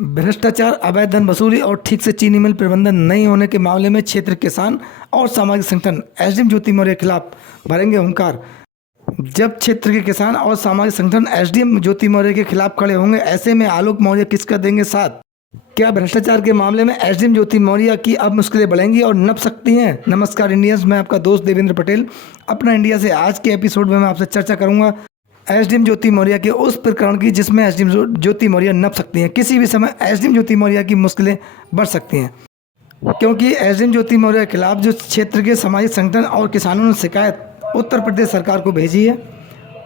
भ्रष्टाचार, अवैध धन वसूली और ठीक से चीनी मिल प्रबंधन नहीं होने के मामले में क्षेत्र किसान और सामाजिक संगठन एसडीएम ज्योति मौर्य के खिलाफ भरेंगे हुंकार। जब क्षेत्र के किसान और सामाजिक संगठन एसडीएम ज्योति मौर्य के खिलाफ खड़े होंगे, ऐसे में आलोक मौर्य किसका देंगे साथ? क्या भ्रष्टाचार के मामले में एसडीएम ज्योति मौर्य की अब मुश्किलें बढ़ेंगी और नप सकती हैं? नमस्कार इंडियंस, मैं आपका दोस्त देवेंद्र पटेल। अपना इंडिया से आज के एपिसोड में मैं आपसे चर्चा करूंगा एसडीएम ज्योति मौर्य के उस प्रकरण की जिसमें एसडीएम ज्योति मौर्य नप सकती हैं। किसी भी समय एसडीएम ज्योति मौर्य की मुश्किलें बढ़ सकती हैं, क्योंकि एसडीएम ज्योति मौर्य के खिलाफ जो क्षेत्र के सामाजिक संगठन और किसानों ने शिकायत उत्तर प्रदेश सरकार को भेजी है,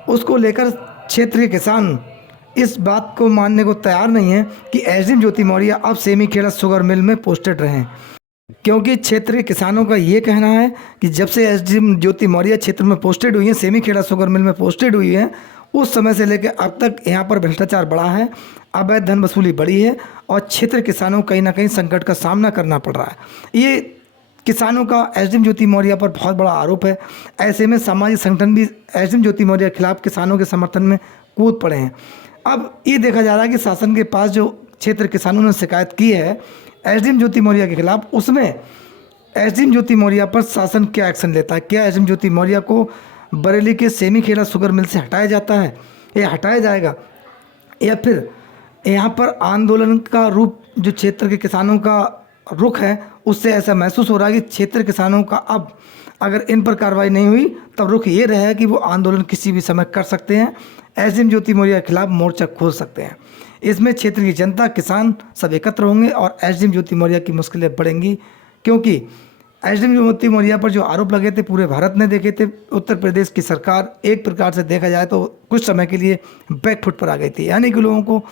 उसको लेकर क्षेत्र के किसान इस बात को मानने को तैयार नहीं है कि एसडीएम ज्योति मौर्य अब सेमीखेड़ा शुगर मिल में पोस्टेड रहें, क्योंकि क्षेत्र के किसानों का ये कहना है कि जब से एसडीएम ज्योति मौर्य क्षेत्र में पोस्टेड हुई है, सेमीखेड़ा शुगर मिल में पोस्टेड हुई है, उस समय से लेकर अब तक यहाँ पर भ्रष्टाचार बढ़ा है, अवैध धन वसूली बढ़ी है और क्षेत्र किसानों को कहीं ना कहीं संकट का सामना करना पड़ रहा है। ये किसानों का एसडीएम ज्योति मौर्य पर बहुत बड़ा आरोप है। ऐसे में सामाजिक संगठन भी एसडीएम ज्योति मौर्य के खिलाफ किसानों के समर्थन में कूद पड़े हैं। अब ये देखा जा रहा है कि शासन के पास जो क्षेत्र किसानों ने शिकायत की है एसडीएम ज्योति मौर्य के खिलाफ, उसमें एसडीएम ज्योति मौर्य पर शासन क्या एक्शन लेता है। क्या एसडीएम ज्योति मौर्य को बरेली के सेमीखेड़ा शुगर मिल से हटाया जाता है या हटाया जाएगा, या फिर यहाँ पर आंदोलन का रूप जो क्षेत्र के किसानों का रुख है उससे ऐसा महसूस हो रहा है कि क्षेत्र किसानों का अब अगर इन पर कार्रवाई नहीं हुई तब रुख ये रहा है कि वो आंदोलन किसी भी समय कर सकते हैं, एसडीएम ज्योति मौर्य के खिलाफ मोर्चा खोल सकते हैं। इसमें क्षेत्र की जनता, किसान सब एकत्र होंगे और एसडीएम ज्योति मौर्य की मुश्किलें बढ़ेंगी, क्योंकि एसडीएम ज्योति मौर्य पर जो आरोप लगे थे पूरे भारत ने देखे थे। उत्तर प्रदेश की सरकार एक प्रकार से देखा जाए तो कुछ समय के लिए बैकफुट पर आ गई थी, यानी कि लोगों को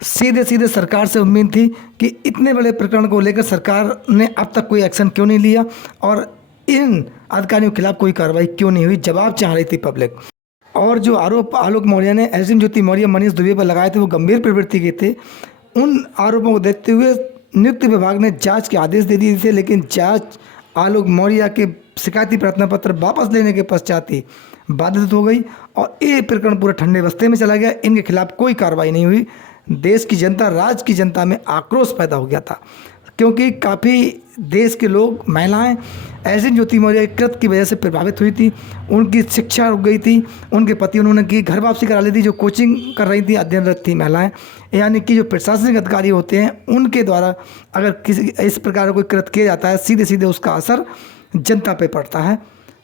सीधे सीधे सरकार से उम्मीद थी कि इतने बड़े प्रकरण को लेकर सरकार ने अब तक कोई एक्शन क्यों नहीं लिया और इन अधिकारियों के खिलाफ कोई कार्रवाई क्यों नहीं हुई। जवाब चाह रही थी पब्लिक। और जो आरोप आलोक मौर्य ने एसडीएम ज्योति मौर्य मनीष दुबे पर लगाए थे वो गंभीर प्रवृत्ति के थे। उन आरोपों को देखते हुए नियुक्त विभाग ने जांच के आदेश दे दिए थे, लेकिन जांच आलोक मौर्य के शिकायती प्रार्थना पत्र वापस लेने के पश्चात ही बाधित हो गई और ये प्रकरण पूरे ठंडे बस्ते में चला गया। इनके खिलाफ कोई कार्रवाई नहीं हुई। देश की जनता, राज्य की जनता में आक्रोश पैदा हो गया था, क्योंकि काफ़ी देश के लोग, महिलाएं एसडीएम ज्योति मौर्य के कृत्य की वजह से प्रभावित हुई थी। उनकी शिक्षा रुक गई थी, उनके पति उन्होंने की घर वापसी करा ली थी, जो कोचिंग कर रही थी, अध्ययनरत थी महिलाएं, यानी कि जो प्रशासनिक अधिकारी होते हैं उनके द्वारा अगर किसी इस प्रकार का कोई कृत्य किया जाता है सीधे सीधे उसका असर जनता पे पड़ता है।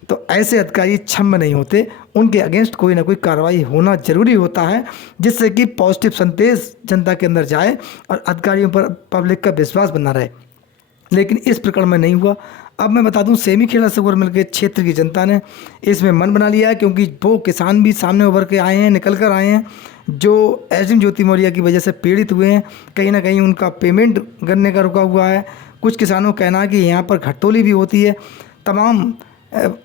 तो ऐसे अधिकारी क्षम्य नहीं होते, उनके अगेंस्ट कोई ना कोई कार्रवाई होना जरूरी होता है, जिससे कि पॉजिटिव संदेश जनता के अंदर जाए और अधिकारियों पर पब्लिक का विश्वास बना रहे। लेकिन इस प्रकरण में नहीं हुआ। अब मैं बता दूं, सेमीखेड़ा शुगर मिल के क्षेत्र की जनता ने इसमें मन बना लिया है, क्योंकि वो किसान भी सामने उभर के आए हैं, निकल कर आए हैं, जो एसडीएम ज्योति मौर्य की वजह से पीड़ित हुए हैं। कहीं ना कहीं उनका पेमेंट करने का रुका हुआ है। कुछ किसानों का कहना है कि यहाँ पर घटतौली भी होती है। तमाम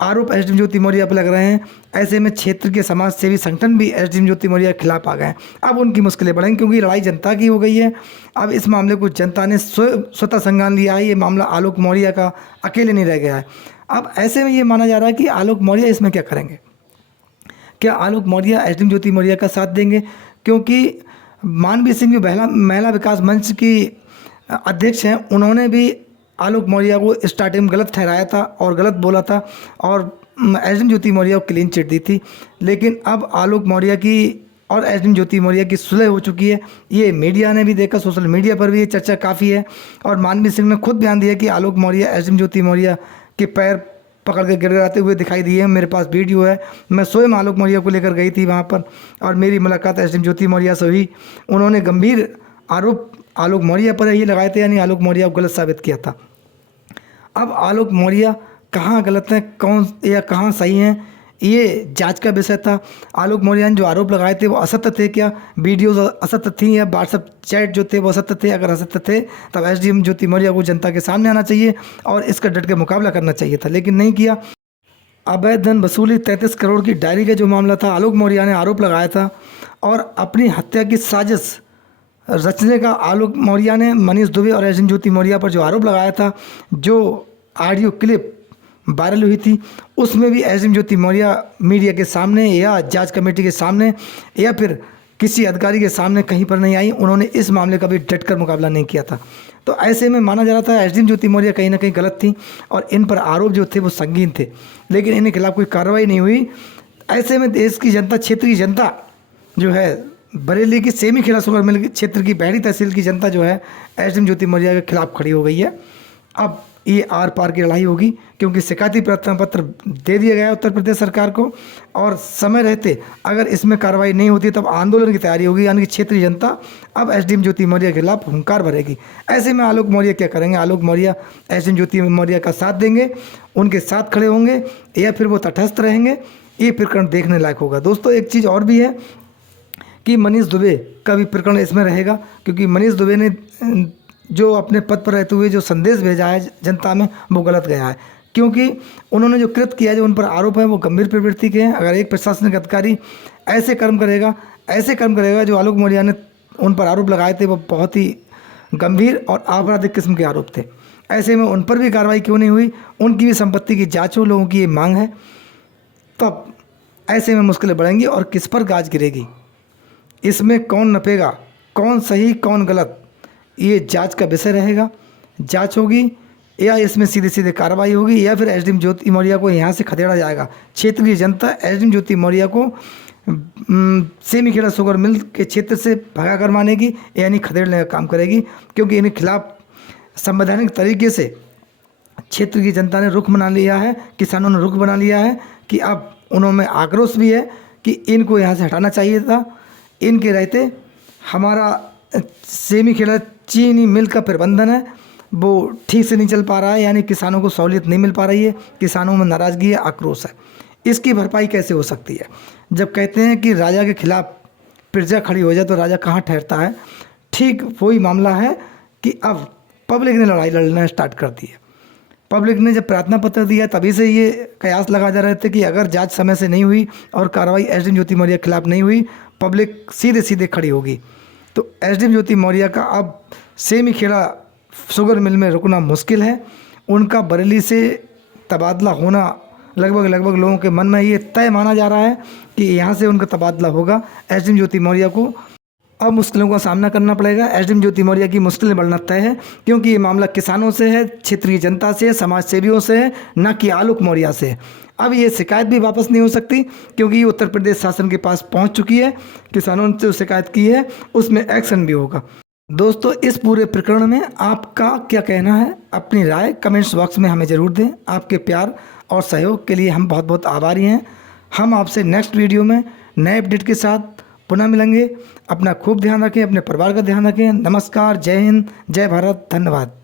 आरोप एसडीएम ज्योति मौर्य पर लग रहे हैं। ऐसे में क्षेत्र के समाज सेवी संगठन भी एसडीएम ज्योति मौर्य के खिलाफ आ गए हैं। अब उनकी मुश्किलें बढ़ेंगी, क्योंकि लड़ाई जनता की हो गई है। अब इस मामले को जनता ने स्वतः संज्ञान लिया है। ये मामला आलोक मौर्य का अकेले नहीं रह गया है। अब ऐसे में ये माना जा रहा है कि आलोक मौर्य इसमें क्या करेंगे। क्या आलोक मौर्य एसडीएम ज्योति मौर्य का साथ देंगे, क्योंकि मानवीय सिंह जो महिला विकास मंच की अध्यक्ष हैं, उन्होंने भी आलोक मौर्य को स्टार्टिंग में गलत ठहराया था और गलत बोला था और एसडीएम ज्योति मौर्य को क्लीन चिट दी थी। लेकिन अब आलोक मौर्य की और एसडीएम ज्योति मौर्य की सुलह हो चुकी है। ये मीडिया ने भी देखा, सोशल मीडिया पर भी ये चर्चा काफ़ी है और मानवीय सिंह ने खुद बयान दिया कि आलोक मौर्य एसडीएम ज्योति मौर्य के पैर पकड़ के गिड़गिड़ाते हुए दिखाई दिए हैं। मेरे पास वीडियो है, मैं स्वयं आलोक मौर्य को लेकर गई थी वहाँ पर और मेरी मुलाकात एसडीएम ज्योति मौर्य से हुई। उन्होंने गंभीर आरोप आलोक मौर्य पर ही लगाए थे, यानी आलोक मौर्य को गलत साबित किया था। अब आलोक मौर्य कहाँ गलत हैं, कौन या कहाँ सही हैं, ये जांच का विषय था। आलोक मौर्य ने जो आरोप लगाए थे वो असत्य थे क्या, वीडियोस असत्य थी या व्हाट्सएप चैट जो थे वो असत्य थे। अगर असत्य थे तब एसडीएम ज्योति मौर्य को जनता के सामने आना चाहिए और इसका डट के मुकाबला करना चाहिए था, लेकिन नहीं किया। अवैध धन वसूली 33 करोड़ की डायरी का जो मामला था, आलोक मौर्य ने आरोप लगाया था और अपनी हत्या की साजिश रचने का आलोक मौर्य ने मनीष दुबे और एसडीएम ज्योति मौर्य पर जो आरोप लगाया था, जो ऑडियो क्लिप वायरल हुई थी, उसमें भी एसडीएम ज्योति मौर्य मीडिया के सामने या जांच कमेटी के सामने या फिर किसी अधिकारी के सामने कहीं पर नहीं आई। उन्होंने इस मामले का भी डट कर मुकाबला नहीं किया था। तो ऐसे में माना जा रहा था एसडीएम ज्योति मौर्य कहीं ना कहीं गलत थी और इन पर आरोप जो थे वो संगीन थे, लेकिन इनके खिलाफ कोई कार्रवाई नहीं हुई। ऐसे में देश की जनता, क्षेत्र की जनता जो है, बरेली की सेमी खेड़ा शुगर मिल क्षेत्र की बहरी तहसील की जनता जो है एसडीएम ज्योति मौर्य के खिलाफ खड़ी हो गई है। अब ये आर पार की लड़ाई होगी, क्योंकि शिकायती प्रार्थना पत्र दे दिया गया है उत्तर प्रदेश सरकार को, और समय रहते अगर इसमें कार्रवाई नहीं होती तब आंदोलन की तैयारी होगी, यानी कि क्षेत्रीय जनता अब एसडीएम ज्योति मौर्य के खिलाफ हुंकार भरेगी। ऐसे में आलोक मौर्य क्या करेंगे? आलोक मौर्य एसडीएम ज्योति मौर्य का साथ देंगे, उनके साथ खड़े होंगे, या फिर वो तटस्थ रहेंगे? ये प्रकरण देखने लायक होगा। दोस्तों एक चीज़ और भी है कि मनीष दुबे का भी प्रकरण इसमें रहेगा, क्योंकि मनीष दुबे ने जो अपने पद पर रहते हुए जो संदेश भेजा है जनता में वो गलत गया है, क्योंकि उन्होंने जो कृत्य किया है, जो उन पर आरोप है, वो गंभीर प्रवृत्ति के हैं। अगर एक प्रशासनिक अधिकारी ऐसे कर्म करेगा जो आलोक मौर्य ने उन पर आरोप लगाए थे, वो बहुत ही गंभीर और आपराधिक किस्म के आरोप थे। ऐसे में उन पर भी कार्रवाई क्यों नहीं हुई? उनकी भी संपत्ति की जाँच हो, लोगों की ये मांग है। तब ऐसे में मुश्किलें बढ़ेंगी और किस पर गाज गिरेगी, इसमें कौन नपेगा, कौन सही कौन गलत, ये जांच का विषय रहेगा। जांच होगी या इसमें सीधे सीधे कार्रवाई होगी, या फिर एसडीएम ज्योति मौर्य को यहाँ से खदेड़ा जाएगा। क्षेत्र की जनता एसडीएम ज्योति मौर्य को सेमी खेड़ा शुगर मिल के क्षेत्र से भगा कर मानेगी, यानी खदेड़ने का काम करेगी, क्योंकि इनके खिलाफ संवैधानिक तरीके से क्षेत्र की जनता ने रुख बना लिया है, किसानों ने रुख बना लिया है कि अब उन्होंने आक्रोश भी है कि इनको यहाँ से हटाना चाहिए था। इनके रहते हमारा सेमी खेड़ा चीनी मिल का प्रबंधन है वो ठीक से नहीं चल पा रहा है, यानी किसानों को सहूलियत नहीं मिल पा रही है, किसानों में नाराज़गी है, आक्रोश है। इसकी भरपाई कैसे हो सकती है? जब कहते हैं कि राजा के खिलाफ प्रजा खड़ी हो जाए तो राजा कहाँ ठहरता है, ठीक वही मामला है कि अब पब्लिक ने लड़ाई लड़ना स्टार्ट कर दी है। पब्लिक ने जब प्रार्थना पत्र दिया तभी से ये कयास लगा जा रहे थे कि अगर जांच समय से नहीं हुई और कार्रवाई एसडीएम ज्योति मौर्य के खिलाफ नहीं हुई, पब्लिक सीधे सीधे खड़ी होगी। तो एसडीएम ज्योति मौर्य का अब सेमी खेड़ा शुगर मिल में रुकना मुश्किल है। उनका बरेली से तबादला होना लगभग लोगों के मन में ये तय माना जा रहा है कि यहाँ से उनका तबादला होगा। एसडीएम ज्योति मौर्य को अब मुश्किलों का सामना करना पड़ेगा। एसडीएम ज्योति मौर्य की मुश्किलें बढ़ना तय है, क्योंकि ये मामला किसानों से है, क्षेत्रीय जनता से है, समाज सेवियों से है, न कि आलोक मौर्य से है। अब ये शिकायत भी वापस नहीं हो सकती, क्योंकि ये उत्तर प्रदेश शासन के पास पहुंच चुकी है। किसानों ने जो शिकायत की है उसमें एक्शन भी होगा। दोस्तों इस पूरे प्रकरण में आपका क्या कहना है? अपनी राय कमेंट्स बॉक्स में हमें ज़रूर दें। आपके प्यार और सहयोग के लिए हम बहुत बहुत आभारी हैं। हम आपसे नेक्स्ट वीडियो में नए अपडेट के साथ पुनः मिलेंगे। अपना खूब ध्यान रखें, अपने परिवार का ध्यान रखें। नमस्कार, जय हिंद, जय भारत, धन्यवाद।